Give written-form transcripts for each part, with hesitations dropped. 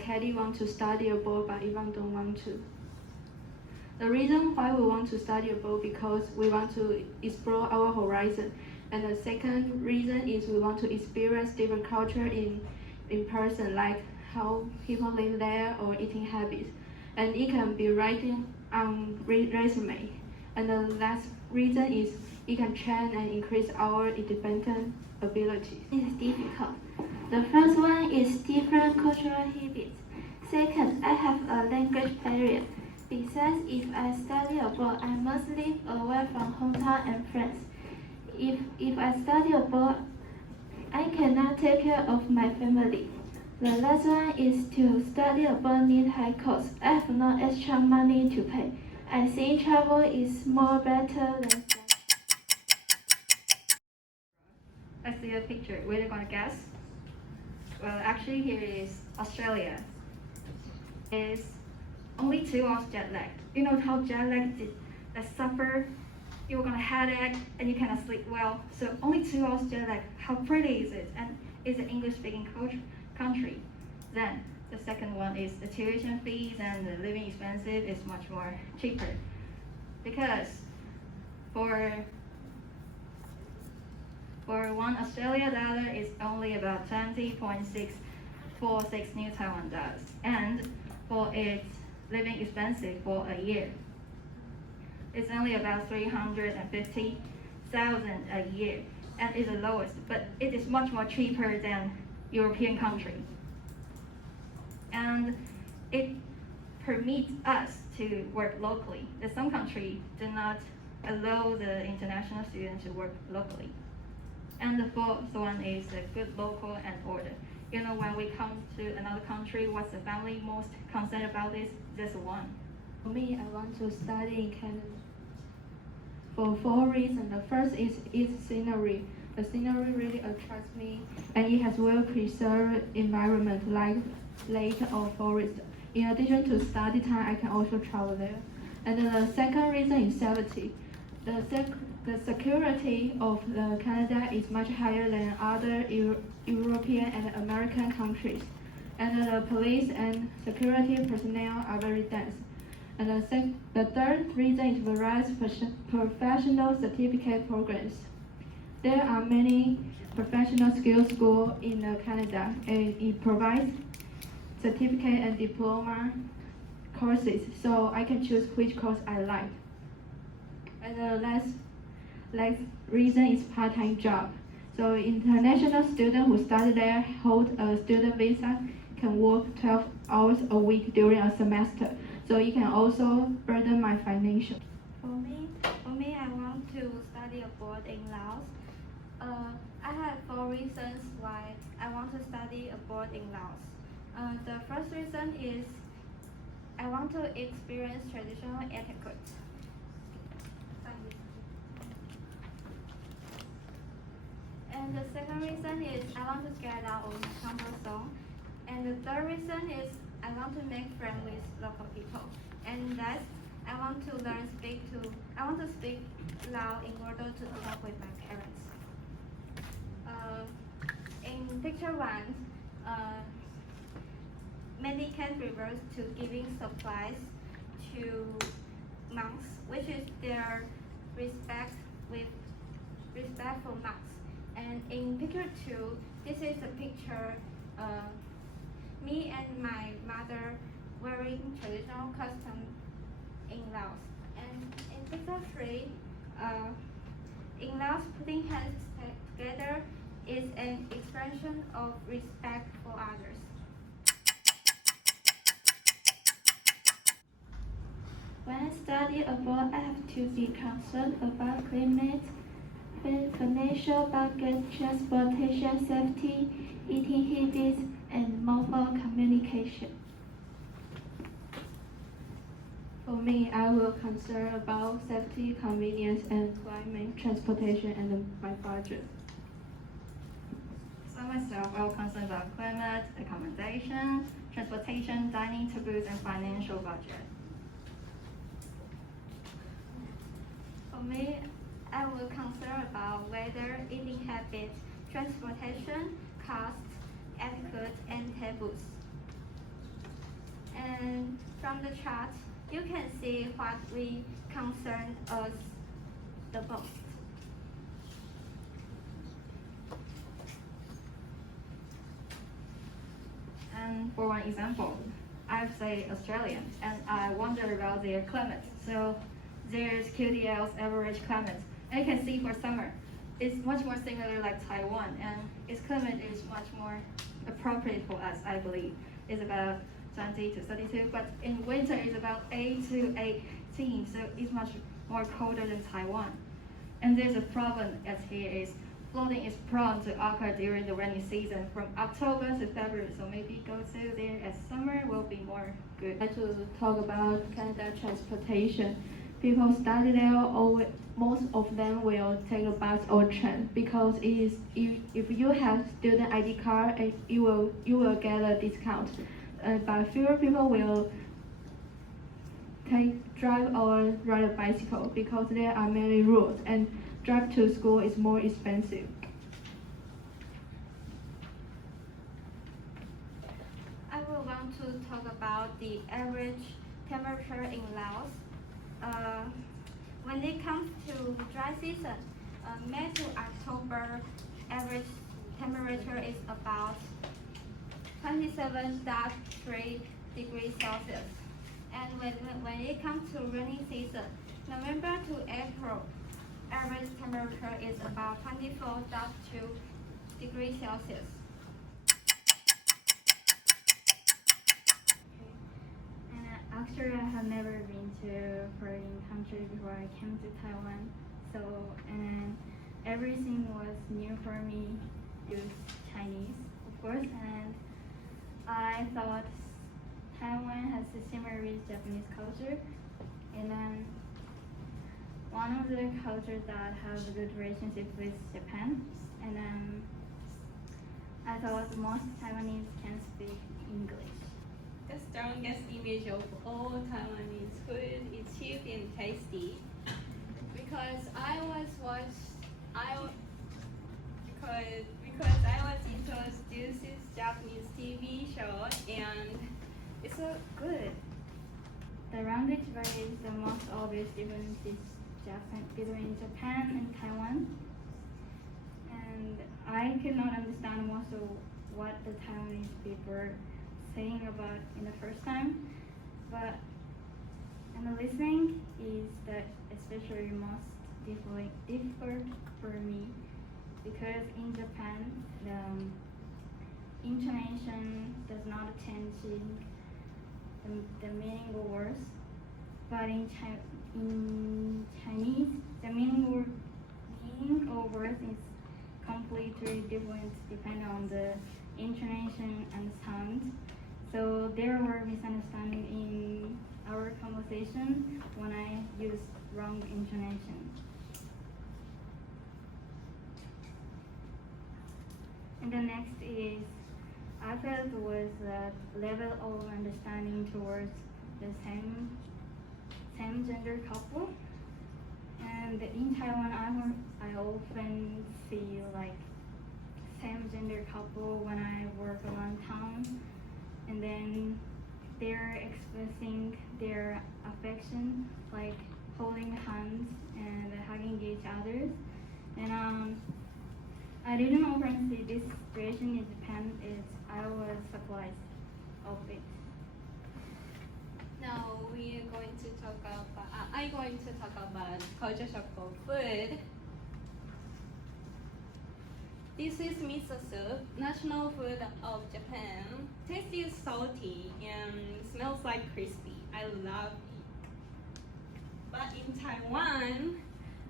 Katie want to study abroad but Ivan don't want to. The reason why we want to study abroad because we want to explore our horizon. And the second reason is we want to experience different culture in person, like how people live there or eating habits. And it can be writing on resume. And the last reason is it can train and increase our independent abilities. It is difficult. The first one is different cultural habits. Second, I have a language barrier. Besides, if I study abroad, I must live away from hometown and friends. If I study abroad, I cannot take care of my family. The last one is to study abroad need high cost. I have no extra money to pay. I think travel is more better than I see a picture. Where are you gonna guess? Well, actually, here is Australia. It's only 2 hours jet lag. You know how jet lag suffer? You're gonna headache and you cannot sleep well. So only 2 hours jet lag. How pretty is it? And it's an English-speaking country. Then the second one is the tuition fees and the living expenses is much more cheaper because for one Australia dollar is only about 20.646 New Taiwan dollars, and for its living expenses for a year, it's only about 350,000 a year, and is the lowest, but it is much more cheaper than European country, and it permits us to work locally. Some countries do not allow the international students to work locally. And the fourth one is the good local and order. You know, when we come to another country, what's the family most concerned about this one? For me, I want to study in Canada for 4 reasons. The first is its scenery. The scenery really attracts me, and it has well-preserved environment like lake or forest. In addition to study time, I can also travel there. And the second reason is safety. The security of Canada is much higher than other European and American countries, and the police and security personnel are very dense. And the third reason is various professional certificate programs. There are many professional skills schools in Canada, and it provides certificate and diploma courses, so I can choose which course I like. And the last reason is part-time job. So international students who study there hold a student visa can work 12 hours a week during a semester. So it can also burden my financial. For me, I want to study abroad in Laos. I have 4 reasons why I want to study abroad in Laos. The first reason is I want to experience traditional etiquette. And the second reason is I want to get out of my comfort zone. And the third reason is I want to make friends with local people. And last, I want to speak Lao in order to talk with my parents. In picture 1, many can reverse to giving supplies to monks, which is their respect for monks. And in picture 2, this is a picture me and my mother wearing traditional costume in Laos. And in picture 3, in Laos, putting hands together is an expression of respect for others. When I study abroad, I have to be concerned about climate, financial budget, transportation safety, eating habits, and mobile communication. For me, I will concern about safety, convenience, and climate, transportation, and my budget. So myself, I will concern about climate, accommodation, transportation, dining taboos, and financial budget. For me, I will concern about weather, eating habits, transportation, costs, etiquette, and taboos. And from the chart, you can see what we concern us the most. And for one example, I say Australian, and I wonder about their climate. So there's QTL's average climate. And you can see for summer, it's much more similar like Taiwan, and its climate is much more appropriate for us, I believe. It's about 20 to 32, but in winter it's about 8 to 18, so it's much more colder than Taiwan. And there's a problem as here is flooding is prone to occur during the rainy season from October to February, so maybe go to there as summer will be more good. I'd like to talk about Canada transportation. People study there, always, most of them will take a bus or train because it is, if you have student ID card, you will get a discount. But fewer people will drive or ride a bicycle because there are many roads and drive to school is more expensive. I will want to talk about the average temperature in Laos. When it comes to dry season, May to October, average temperature is about 27.3 degrees Celsius. And when it comes to rainy season, November to April, average temperature is about 24.2 degrees Celsius. And actually, I have never been to foreign country before I came to Taiwan. So, and everything was new for me. It was Chinese, of course, and I thought Taiwan has a similar with Japanese culture. And then one of the cultures that has a good relationship with Japan. And then I thought most Taiwanese can speak English. The strongest image of all Taiwanese food is cheap and tasty. Because I was introduced this Japanese TV show and it's so good. The language varies. The most obvious difference is between Japan and Taiwan. And I could not understand most of what the Taiwanese people were saying about in the first time. But and the listening is the especially most difficult for me because in Japan the intonation does not change the meaning of words, but in Chinese the meaning of words is completely different depending on the intonation and sound. So there were misunderstandings in our conversation when I used wrong intonation. And the next is I felt was a level of understanding towards the same gender couple. And in Taiwan, I often see like same gender couple when I work around town, and then they're expressing their affection, like holding hands and hugging each other. And I didn't often see this situation in Japan. I was surprised of it. Now we are going to talk about. I'm going to talk about culture shock of food. This is miso soup, national food of Japan. Taste is salty and smells like crispy. I love it. But in Taiwan,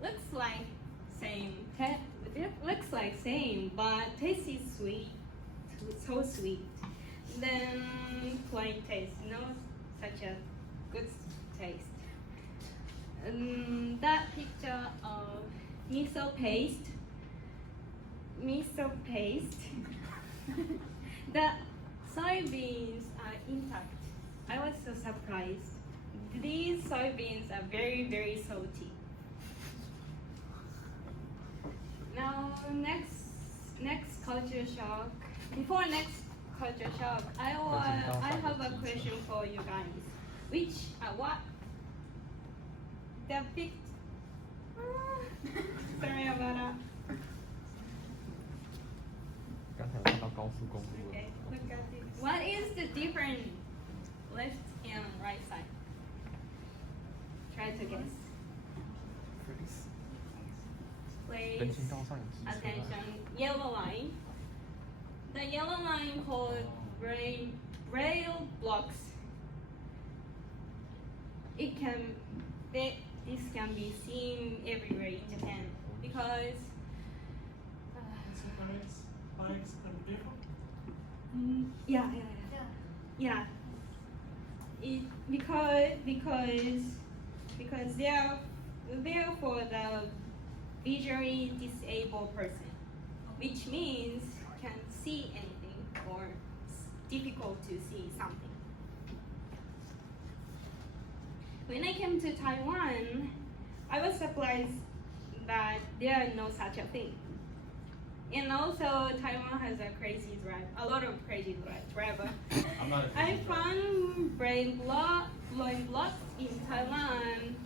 looks like same. It looks like same, but taste is sweet, so sweet. Then plain taste, no such a good taste. That picture of miso paste. The soybeans are intact. I was so surprised. These soybeans are very, very salty. Now, next culture shock. Before next culture shock, I have a question for you guys. Which what the big sorry about that. 刚才有看到高速公路了 Okay, look at this. What is the difference left and right side? Try to guess. 人 Please 行道上有机车啊 attention. Yellow line. The yellow line called rail blocks. This can be seen everywhere in Japan because yeah. Because they're for the visually disabled person, which means can't see anything or it's difficult to see something. When I came to Taiwan, I was surprised that there are no such a thing. And also Taiwan has a lot of crazy driver. I found brain blocks in Taiwan,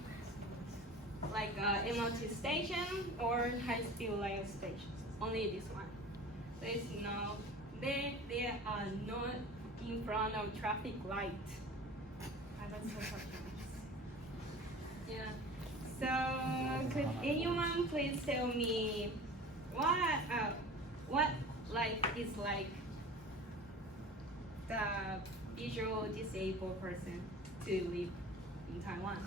like MRT station or high-speed rail station. Only this one. They are not in front of traffic light. I was so surprised. Yeah. So could anyone please tell me what life is like the visual disabled person to live in Taiwan?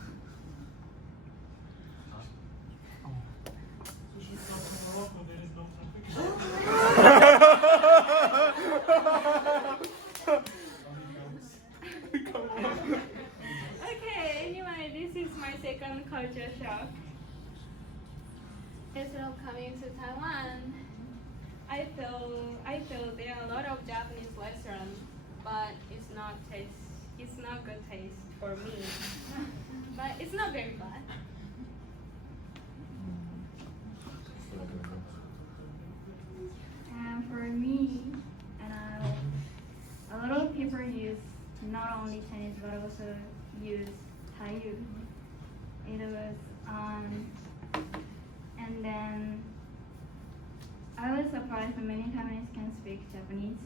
Okay, anyway, this is my second culture shock. Instead of coming to Taiwan, I feel there are a lot of Japanese restaurants, but it's not good taste for me. But it's not very bad. And for me, a lot of people use not only Chinese but also use Taiyu. It was and then I was surprised that many Taiwanese can speak Japanese.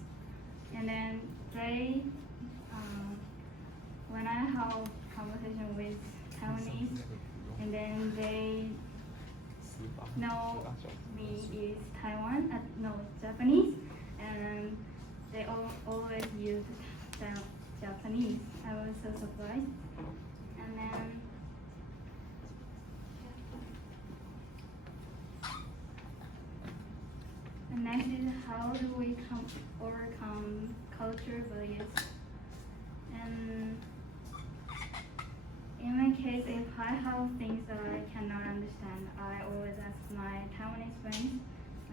And then they, when I have conversation with Taiwanese, and then they know me is Taiwan, no Japanese, and they always use Japanese. I was so surprised. And then the next is how do we overcome culture barriers? And in my case, if I have things that I cannot understand, I always ask my Taiwanese friends,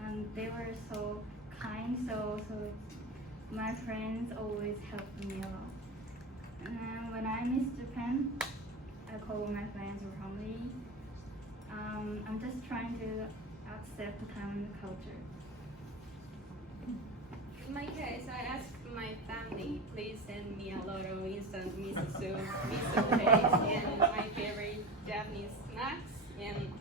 and they were so kind. So my friends always help me a lot. And then when I miss Japan, I call my friends or family. I'm just trying to accept the Taiwan culture. In my case, I asked my family, please send me a lot of instant miso soup, miso paste, and my favorite Japanese snacks. And